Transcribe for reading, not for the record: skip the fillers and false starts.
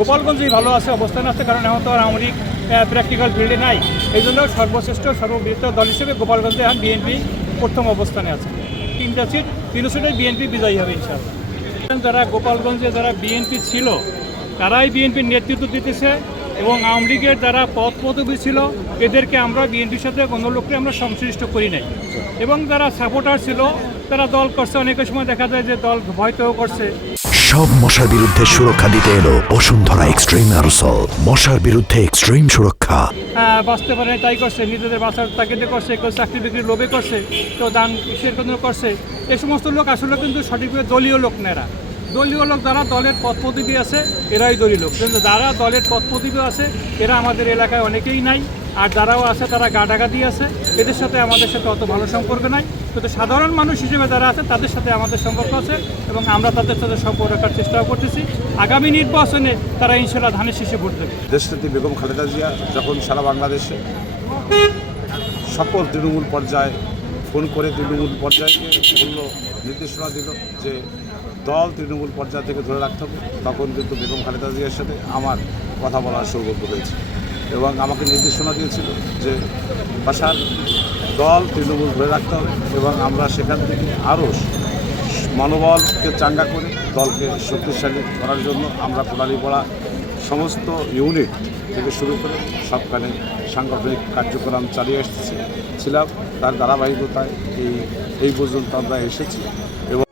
গোপালগঞ্জেই ভালো আছে, অবস্থানে আছে, কারণ এখন তো আর আওয়ামী লীগ প্র্যাকটিক্যাল ফিল্ডে নাই। এই জন্য সর্বশ্রেষ্ঠ সর্ববৃহৎ দল হিসেবে গোপালগঞ্জে এখন বিএনপি প্রথম অবস্থানে আছে। 3টা সিট, 3 সিটে বিএনপি বিজয়ী হবে ইনশাআল্লাহ। যারা গোপালগঞ্জে যারা বিএনপি ছিল তারাই বিএনপির নেতৃত্ব দিতেছে, এবং আওয়ামী লীগের যারা পদপদবী ছিল এদেরকে আমরা বিএনপির সাথে কোনো লোককে আমরা সংশ্লিষ্ট করি নাই। এবং যারা সাপোর্টার ছিল তারা দল করছে, অনেকের সময় দেখা যায় যে দল ভয়তেও করছে। সব মশার বিরুদ্ধে সুরক্ষা দিতে এলো বসুন্ধরা এক্সট্রিম অ্যারোসল। মশার বিরুদ্ধে এক্সট্রিম সুরক্ষা। বাঁচতে পারে তাই করছে, নিজেদের বাঁচার তাগিদে করছে, কেউ চাকরি বিক্রির লোভে করছে, কেউ দান কিসের জন্য করছে। এই সমস্ত লোক আসলে কিন্তু সঠিকভাবে দলীয় লোক না। এরা দলীয় লোক, যারা দলের পদপদবী আছে এরাই দলীয় লোক, কিন্তু যারা দলের পদপদবী আছে এরা আমাদের এলাকায় অনেকেই নাই। আর যারাও আছে তারা গা ডাকাতি আছে, এদের সাথে আমাদের সাথে অত ভালো সম্পর্ক নাই। কিন্তু সাধারণ মানুষ হিসেবে যারা আছে তাদের সাথে আমাদের সম্পর্ক আছে, এবং আমরা তাদের সাথে সম্পর্ক রাখার চেষ্টাও করতেছি। আগামী নির্বাচনে তারা ইনশাল্লাহ ধানের শীষে ভোট দেবে। দেশনেত্রী বেগম খালেদা জিয়া যখন সারা বাংলাদেশে সকল তৃণমূল পর্যায়ে ফোন করে তৃণমূল পর্যায়কে বলল, নির্দেশনা দিল যে দল তৃণমূল পর্যায় থেকে ধরে রাখতে হবে, তখন কিন্তু বেগম খালেদা জিয়ার সাথে আমার কথা বলার সৌভাগ্য হয়েছে, এবং আমাকে নির্দেশনা দিয়েছিল যে বাসার দল তৃণমূল ধরে রাখতে হবে, এবং আমরা সেখান থেকে আরও মনোবলকে চাঙ্গা করে দলকে শক্তিশালী করার জন্য আমরা প্রণালীপড়া সমস্ত ইউনিট থেকে শুরু করে সবখানে সাংগঠনিক কার্যক্রম চালিয়ে ছিলাম। তার ধারাবাহিকতায় এই পর্যন্ত আমরা এসেছি। এবং